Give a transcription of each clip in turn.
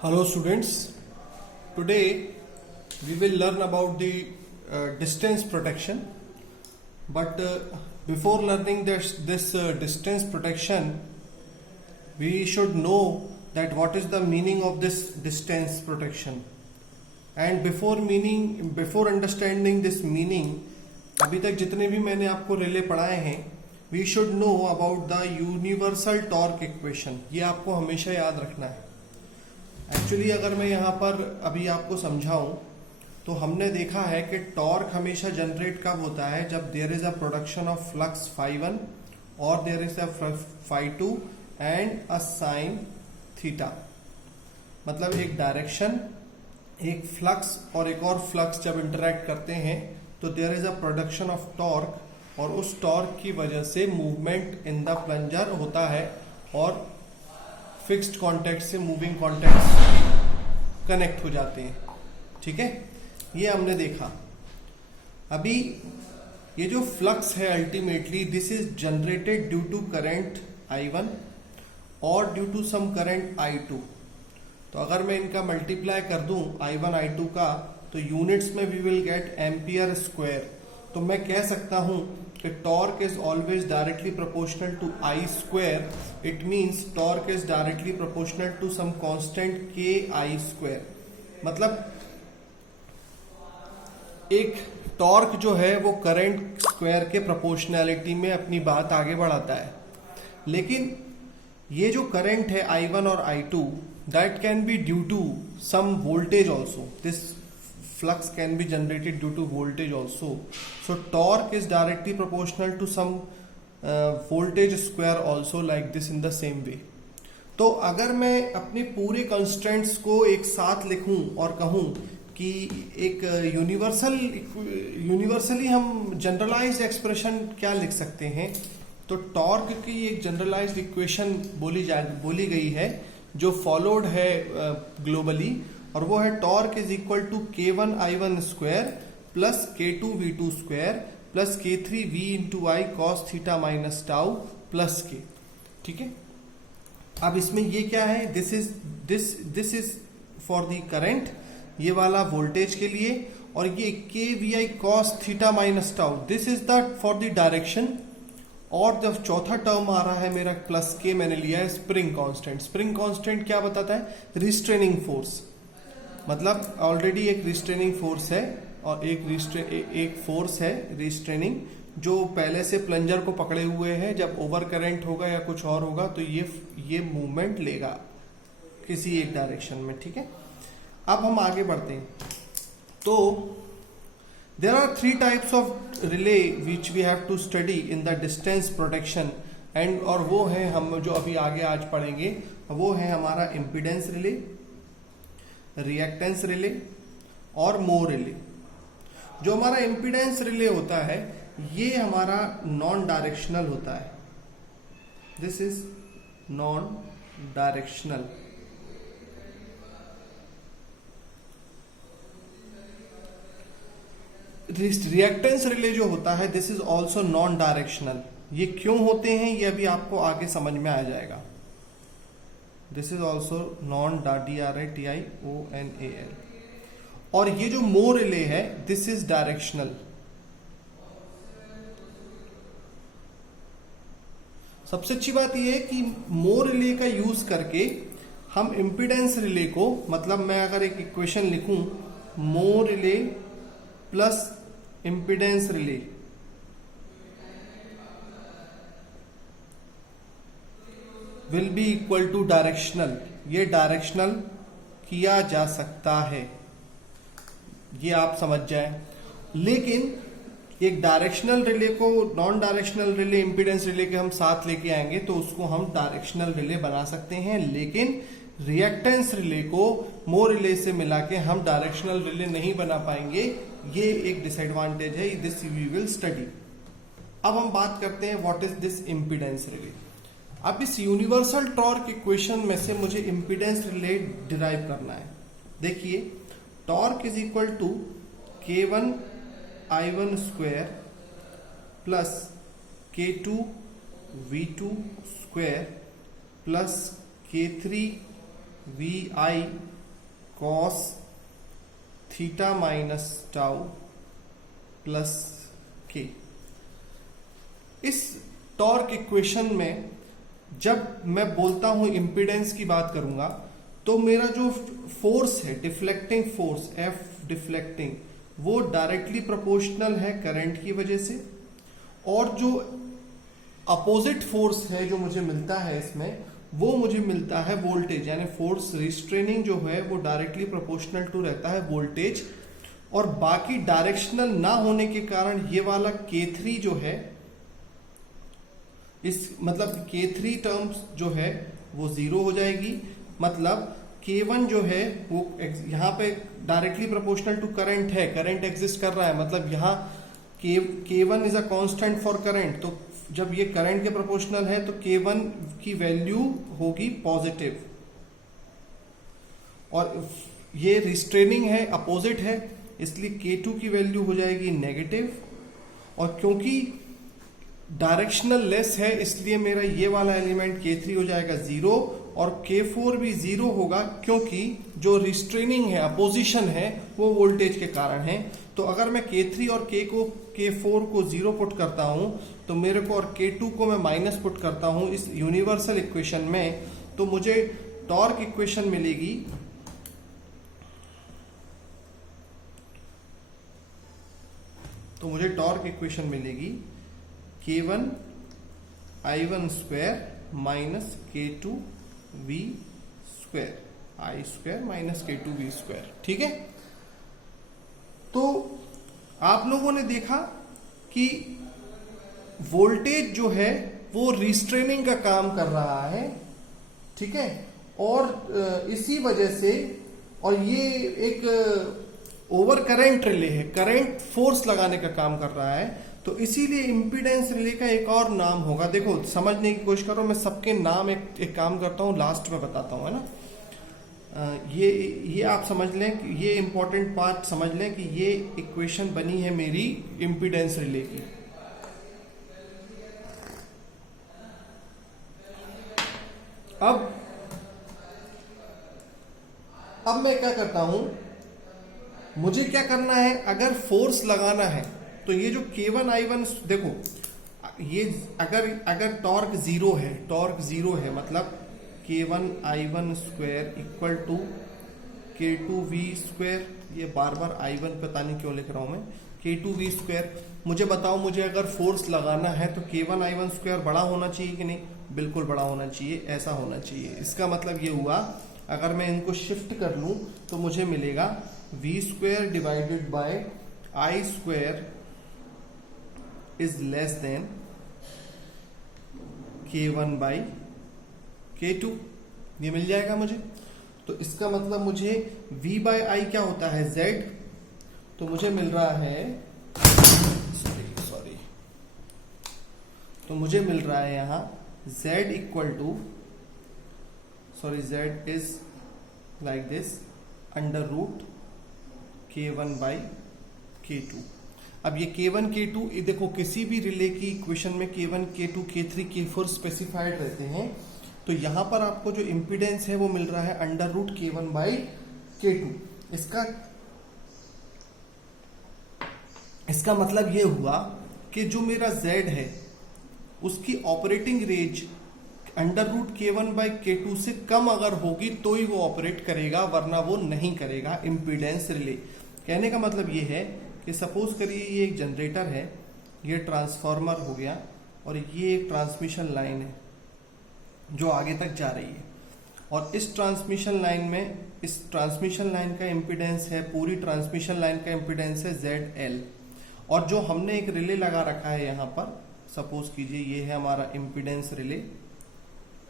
Hello students, today we will learn about the distance protection, but before learning this distance protection we should know that what is the meaning of this distance protection, and before understanding this meaning अभी तक जितने भी मैंने आपको relay पढ़ाए हैं we should know about the universal torque equation. ये आपको हमेशा याद रखना है। एक्चुअली अगर मैं यहाँ पर अभी आपको समझाऊं तो हमने देखा है कि टॉर्क हमेशा जनरेट कब होता है, जब there is a production of flux φ1 और there is a φ2 and a sine theta. मतलब एक डायरेक्शन, एक फ्लक्स और एक और फ्लक्स जब इंटरेक्ट करते हैं तो there is a production of torque, और उस टॉर्क की वजह से मूवमेंट इन द प्लंजर होता है और फिक्स्ड कॉन्टेक्ट से मूविंग कॉन्टेक्ट कनेक्ट हो जाते हैं। ठीक है, ये हमने देखा। अभी ये जो फ्लक्स है ultimately this is generated due to current I1 और due to some current I2। तो अगर मैं इनका मल्टीप्लाई कर दूं I1 I2 का तो यूनिट्स में we will get ampere square. तो मैं कह सकता हूं कि torque is always directly proportional to I square. It means torque is directly proportional to some constant के आई स्क्वायर। मतलब एक टॉर्क जो है वो करंट स्क्वायर के प्रोपोर्शनैलिटी में अपनी बात आगे बढ़ाता है। लेकिन ये जो करंट है I1 और I2 that can be due to some voltage also. This flux can be generated due to voltage also. So torque is directly proportional to some voltage square also, like this in the same way. तो अगर मैं अपने पूरे constraints को एक साथ लिखूं और कहूं कि एक यूनिवर्सली हम जनरलाइज्ड एक्सप्रेशन क्या लिख सकते हैं, तो टॉर्क की एक जनरलाइज्ड इक्वेशन बोली गई है जो फॉलोड है ग्लोबली, और वो है torque is equal to K1 I1 square plus K2 V2 square plus K3 V into I cos theta minus tau plus K. ठीक है, अब इसमें ये क्या है, this is for the current, ये वाला वोल्टेज के लिए, और ये K V I cos theta minus tau this is the for the direction. और जब चौथा टर्म आ रहा है मेरा प्लस के, मैंने लिया है स्प्रिंग कांस्टेंट। स्प्रिंग कांस्टेंट क्या बताता है, रिस्ट्रेनिंग फोर्स। मतलब ऑलरेडी एक रिस्ट्रेनिंग फोर्स है और एक फोर्स है रिस्ट्रेनिंग जो पहले से प्लंजर को पकड़े हुए है। जब ओवर करंट होगा या कुछ और होगा तो ये मूवमेंट लेगा किसी एक डायरेक्शन में। ठीक है, अब हम आगे बढ़ते हैं। तो there are 3 types of relay which we have to study in the distance protection and, और वो है हम जो अभी आगे आज पढ़ेंगे, वो है हमारा इम्पीडेंस रिले, रिएक्टेंस रिले और मो रिले। जो हमारा इम्पीडेंस रिले होता है ये हमारा नॉन डायरेक्शनल होता है। This is non directional. Reactance relay जो होता है this is also non directional. ये क्यों होते हैं ये अभी आपको आगे समझ में आ जाएगा। This is also non DRITIONAL। और ये जो मो रिले है दिस इज डायरेक्शनल। सबसे अच्छी बात यह है कि मो रिले का यूज करके हम इम्पीडेंस रिले को, मतलब मैं अगर एक इक्वेशन लिखूं mho relay plus impedance relay, will be equal to directional. ये डायरेक्शनल किया जा सकता है, ये आप समझ जाए। लेकिन एक डायरेक्शनल रिले को non directional relay, impedance relay के हम साथ लेके आएंगे तो उसको हम डायरेक्शनल रिले बना सकते हैं। लेकिन रिएक्टेंस रिले को मो रिले से मिला के हम डायरेक्शनल रिले नहीं बना पाएंगे। ये एक डिसएडवांटेज है, दिस वी विल स्टडी। अब हम बात करते हैं what is this impedance relay. अब इस यूनिवर्सल टॉर्क इक्वेशन में से मुझे इम्पीडेंस रिले डिराइव करना है। देखिए torque is equal to K1 I1 square plus K2 V2 square plus K3 V I cos theta minus tau plus K. इस torque equation में जब मैं बोलता हूं इम्पीडेंस की बात करूंगा तो मेरा जो फोर्स है, डिफ्लेक्टिंग फोर्स एफ डिफ्लेक्टिंग, वो डायरेक्टली प्रोपोर्शनल है करंट की वजह से, और जो अपोजिट फोर्स है जो मुझे मिलता है इसमें, वो मुझे मिलता है वोल्टेज, यानी फोर्स रिस्ट्रेनिंग जो है वो डायरेक्टली प्रोपोर्शनल टू रहता है वोल्टेज। और बाकी डायरेक्शनल ना होने के कारण ये वाला K3 जो है, इस मतलब K3 टर्म्स जो है वो जीरो हो जाएगी। मतलब K1 जो है वो यहाँ पे डायरेक्टली प्रोपोर्शनल टू करंट है, करंट एग्जिस्ट कर रहा है, मतलब यहाँ K1 is a constant for current. तो जब ये करंट के प्रोपोर्शनल है तो K1 की वैल्यू होगी पॉजिटिव, और ये रिस्ट्रेनिंग है, अपोजिट है, इसलिए K2 की वैल्यू हो जाएगी नेगेटिव। और क्योंकि डायरेक्शनल लेस है इसलिए मेरा ये वाला एलिमेंट K3 हो जाएगा जीरो, और K4 भी जीरो होगा क्योंकि जो रिस्ट्रेनिंग है, अपोजिशन है, वो वोल्टेज के कारण है। तो अगर मैं K3 और K4 को जीरो पुट करता हूं तो मेरे को, और K2 को मैं माइनस पुट करता हूं इस यूनिवर्सल इक्वेशन में, तो मुझे टॉर्क इक्वेशन मिलेगी K1 I1 square minus K2 V square, I square minus K2 V square. ठीक है, तो आप लोगों ने देखा कि वोल्टेज जो है वो रिस्ट्रेनिंग का काम कर रहा है, ठीक है, और इसी वजह से, और ये एक ओवर करंट रिले है, करंट फोर्स लगाने का काम कर रहा है, तो इसीलिए इंपीडेंस रिले का एक और नाम होगा। देखो समझने की कोशिश करो, मैं सबके नाम एक काम करता हूं, लास्ट में बताता हूं, है ना। ये आप समझ लें कि ये इंपॉर्टेंट पार्ट समझ लें कि ये इक्वेशन बनी है मेरी इंपीडेंस रिले की। अब मैं क्या करता हूं, मुझे क्या करना है, अगर फोर्स लगाना है तो ये जो K1 I1, देखो ये अगर टॉर्क जीरो है, मतलब K1 I1 square equal to K2 V square, ये बार बार I1 पता नहीं क्यों लिख रहा हूं मैं, K2 V स्क्वायर। मुझे बताओ, मुझे अगर फोर्स लगाना है तो K1 I1 स्क्वायर बड़ा होना चाहिए कि नहीं? बिल्कुल बड़ा होना चाहिए, ऐसा होना चाहिए। इसका मतलब ये हुआ, अगर मैं इनको शिफ्ट कर लूं तो मुझे मिलेगा V square divided by I square is less than K1 by K2, ये मिल जाएगा मुझे। तो इसका मतलब मुझे V बाई आई क्या होता है, Z, तो मुझे मिल रहा है, सॉरी, तो मुझे मिल रहा है यहां Z equal to, sorry, Z is like this, under root K1 by K2। अब ये K1 K2, देखो किसी भी रिले की इक्वेशन में K1 K2 K3 K4 specified रहते हैं, तो यहां पर आपको जो इंपीडेंस है वो मिल रहा है under root K1 by K2। इसका मतलब ये हुआ कि जो मेरा Z है उसकी operating range under root K1 by K2 से कम अगर होगी तो ही वो ऑपरेट करेगा, वरना वो नहीं करेगा इंपीडेंस रिले। कहने का मतलब ये है कि सपोज करिए ये एक जनरेटर है, ये ट्रांसफार्मर हो गया, और ये एक ट्रांसमिशन लाइन है जो आगे तक जा रही है, और इस ट्रांसमिशन लाइन का इम्पीडेंस है, पूरी ट्रांसमिशन लाइन का इम्पीडेंस है ZL। और जो हमने एक रिले लगा रखा है यहाँ पर, सपोज कीजिए ये है हमारा impedance relay,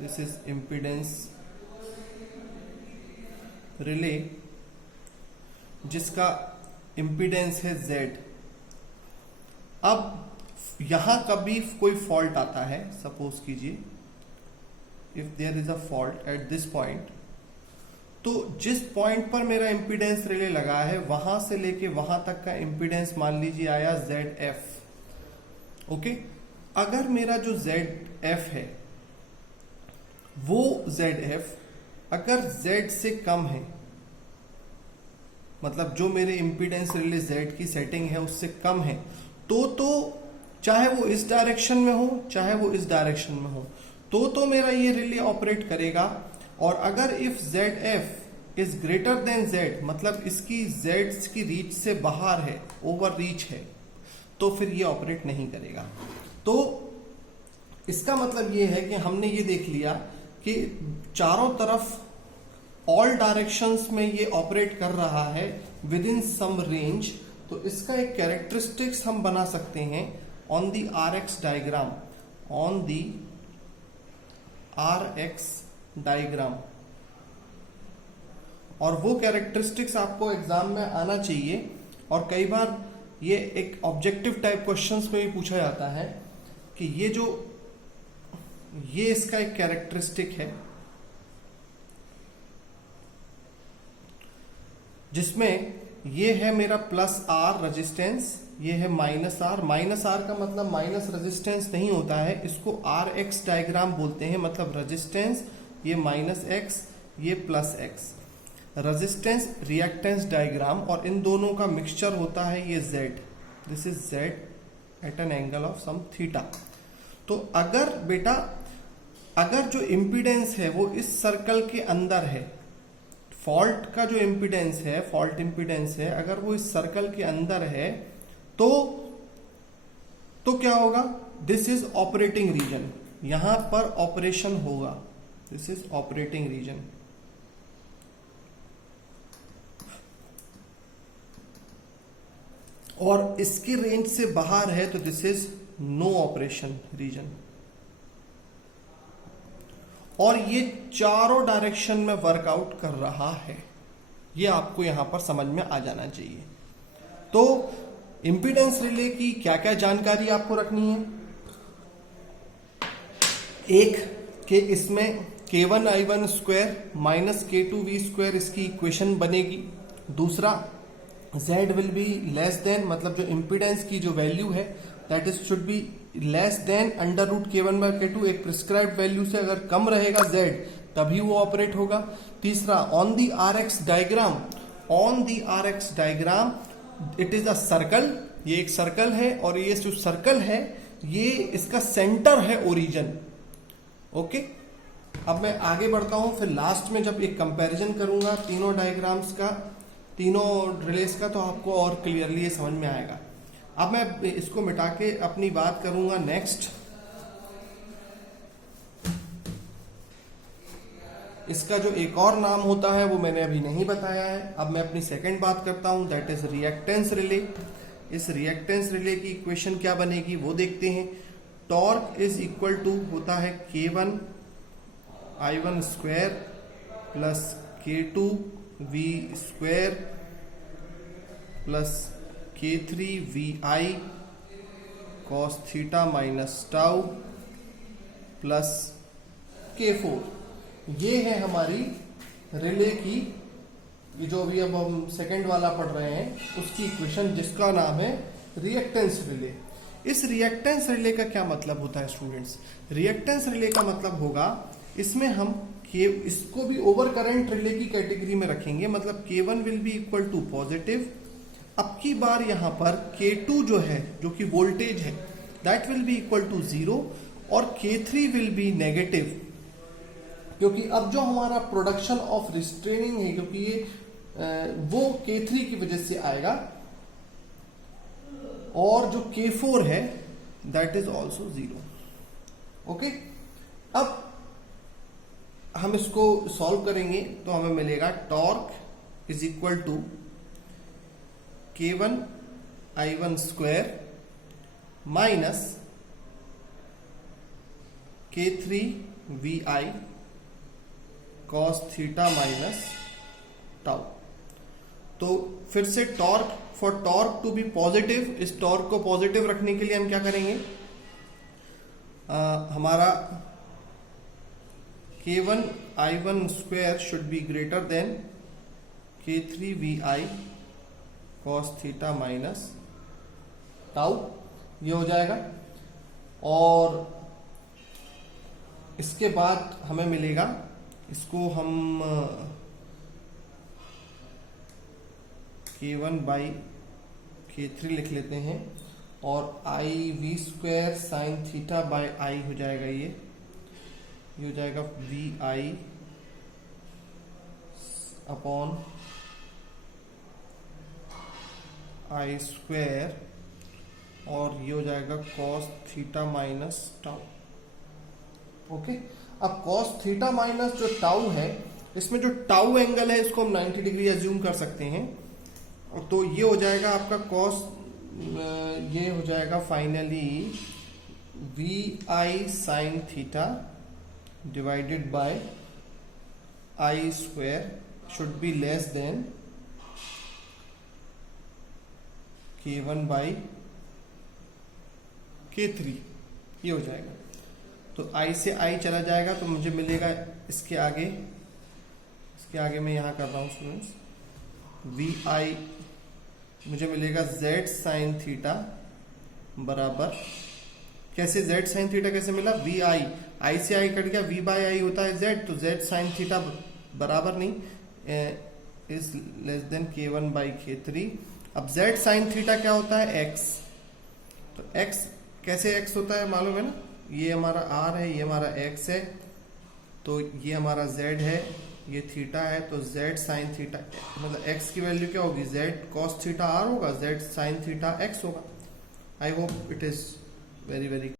this is impedance relay, जिसका इम्पीडेंस है Z। अब यहां कभी कोई फॉल्ट आता है, सपोज कीजिए if there is a fault at this point, तो जिस पॉइंट पर मेरा इम्पीडेंस रिले लगा है वहां से लेके वहां तक का इम्पीडेंस मान लीजिए आया ZF। ओके, अगर मेरा जो ZF है वो ZF अगर Z से कम है, मतलब जो मेरे इम्पीडेंस रिले Z की सेटिंग है उससे कम है, तो चाहे वो इस डायरेक्शन में हो चाहे वो इस डायरेक्शन में हो, तो मेरा ये रिले ऑपरेट करेगा। और अगर if ZF is greater than Z, मतलब इसकी Z की रीच से बाहर है, ओवर रीच है, तो फिर ये ऑपरेट नहीं करेगा। तो इसका मतलब ये है कि हमने ये देख लिया कि चारों तरफ ऑल डायरेक्शंस में ये ऑपरेट कर रहा है विद इन सम रेंज। तो इसका एक कैरेक्टरिस्टिक्स हम बना सकते हैं on the RX diagram, on the RX diagram. और वो कैरेक्टरिस्टिक्स आपको एग्जाम में आना चाहिए, और कई बार ये एक ऑब्जेक्टिव टाइप क्वेश्चंस में भी पूछा जाता है कि ये इसका एक कैरेक्टरिस्टिक है जिसमें ये है मेरा +R रेजिस्टेंस, ये है -R। -R का मतलब माइनस रेजिस्टेंस नहीं होता है, इसको RX डायग्राम बोलते हैं, मतलब रेजिस्टेंस ये -X ये +X, रेजिस्टेंस रिएक्टेंस डायग्राम, और इन दोनों का मिक्सचर होता है ये Z, this is Z at an angle of some theta. तो अगर जो इम्पीडेंस है वो इस सर्कल के अंदर है, फॉल्ट का जो इम्पीडेंस है, फॉल्ट इम्पीडेंस है, अगर वो इस सर्कल के अंदर है तो क्या होगा, दिस इज ऑपरेटिंग रीजन, यहां पर ऑपरेशन होगा, दिस इज ऑपरेटिंग रीजन। और इसकी रेंज से बाहर है तो this is no operation region. और ये चारों डायरेक्शन में वर्कआउट कर रहा है, ये आपको यहां पर समझ में आ जाना चाहिए। तो इंपीडेंस रिले की क्या क्या जानकारी आपको रखनी है, एक कि इसमें K1I1 square minus K2V square इसकी इक्वेशन बनेगी। दूसरा, Z will be less then, मतलब जो इंपीडेंस की जो वैल्यू है that is should be less then √K1/K2, एक प्रिस्क्राइब्ड वैल्यू से अगर कम रहेगा Z तभी वो ऑपरेट होगा। तीसरा, on the RX diagram, on the RX diagram it is a circle, ये एक सर्कल है और ये जो सर्कल है ये इसका सेंटर है ओरिजिन। ओके, अब मैं आगे बढ़ता हूं, फिर लास्ट में जब एक कंपैरिजन करूंगा तीनों डायग्राम्स का, तीनों रिलेस का, तो आपको और क्लियरली ये समझ में आएगा। अब मैं इसको मिटा के अपनी बात करूंगा नेक्स्ट। इसका जो एक और नाम होता है वो मैंने अभी नहीं बताया है। अब मैं अपनी सेकंड बात करता हूं, दैट इज रिएक्टेंस रिले। इस रिएक्टेंस रिले की इक्वेशन क्या बनेगी वो देखते हैं। टॉर्क इज इक्वल टू होता है K1I1 square plus K2V square plus K3VI cos theta minus tau plus K4। ये है हमारी रिले की, जो अभी अब हम सेकंड वाला पढ़ रहे हैं उसकी इक्वेशन, जिसका नाम है रिएक्टेंस रिले। इस रिएक्टेंस रिले का क्या मतलब होता है स्टूडेंट्स? रिएक्टेंस रिले का मतलब होगा, इसमें हम इसको भी ओवर करंट रिले की कैटेगरी में रखेंगे, मतलब K1 will be equal to positive. अब की बार यहां पर K2 जो है, जो कि वोल्टेज है, that will be equal to 0 और K3 विल बी नेगेटिव, क्योंकि अब जो हमारा प्रोडक्शन ऑफ रिस्ट्रेनिंग है, क्योंकि ये वो K3 की वजह से आएगा, और जो K4 है दैट इज ऑल्सो 0। ओके, अब हम इसको सॉल्व करेंगे तो हमें मिलेगा torque is equal to K1I1 square minus K3VI cos theta minus tau. तो फिर से torque, for torque to be positive, इस टॉर्क को पॉजिटिव रखने के लिए हम क्या करेंगे, हमारा K1I1 square should be greater than K3VI cos theta minus tau, ये हो जाएगा। और इसके बाद हमें मिलेगा इसको हम K1 बाई K3 लिख लेते हैं, और I V square sine theta by I हो जाएगा, ये हो जाएगा V I upon I square, और ये हो जाएगा cos theta minus tau. Okay, अब कॉस थीटा माइनस जो टाउ है, इसमें जो टाउ एंगल है इसको हम 90 डिग्री एज्यूम कर सकते हैं, तो ये हो जाएगा आपका कॉस, ये हो जाएगा finally V I sine theta divided by I square should be less than K1 by K3, ये हो जाएगा। तो I से I चला जाएगा, तो मुझे मिलेगा इसके आगे मैं यहाँ कर रहा हूँ स्टूडेंट्स, वी आई मुझे मिलेगा Z साइन थीटा बराबर, कैसे Z साइन थीटा कैसे मिला, वी आई से I कट गया, V बाई आई होता है Z, तो Z साइन थीटा बराबर नहीं is less than K1 by K3। अब Z साइन थीटा क्या होता है, X, तो X कैसे X होता है मालूम है ना, ये हमारा R है, ये हमारा X है, तो ये हमारा Z है, ये थीटा है, तो Z साइन थीटा मतलब X की वैल्यू क्या होगी, Z cos थीटा R होगा, Z साइन थीटा X होगा। I hope it is very very